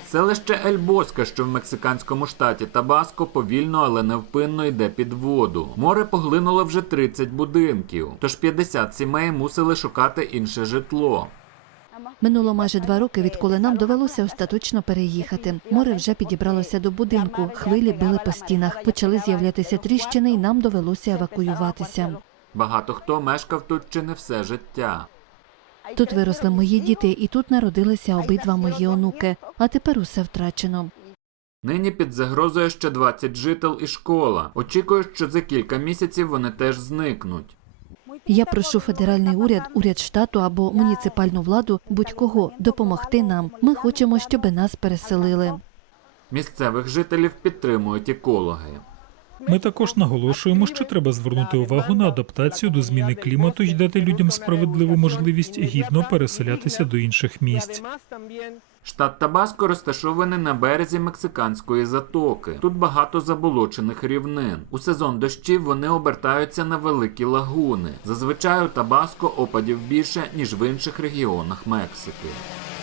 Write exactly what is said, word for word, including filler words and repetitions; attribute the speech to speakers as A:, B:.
A: Селище Ель-Боске, що в мексиканському штаті Табаско, повільно, але невпинно йде під воду. Море поглинуло вже тридцять будинків, тож п'ятдесят сімей мусили шукати інше житло.
B: Минуло майже два роки, відколи нам довелося остаточно переїхати. Море вже підібралося до будинку, хвилі били по стінах, почали з'являтися тріщини і нам довелося евакуюватися.
A: Багато хто мешкав тут чи не все життя.
B: Тут виросли мої діти і тут народилися обидва мої онуки, а тепер усе втрачено.
A: Нині під загрозою ще двадцять жител і школа. Очікують, що за кілька місяців вони теж зникнуть.
B: Я прошу федеральний уряд, уряд штату або муніципальну владу, будь-кого, допомогти нам. Ми хочемо, щоб нас переселили.
A: Місцевих жителів підтримують екологи.
C: Ми також наголошуємо, що треба звернути увагу на адаптацію до зміни клімату і дати людям справедливу можливість гідно переселятися до інших місць.
A: Штат Табаско розташований на березі Мексиканської затоки. Тут багато заболочених рівнин. У сезон дощів вони обертаються на великі лагуни. Зазвичай у Табаско опадів більше, ніж в інших регіонах Мексики.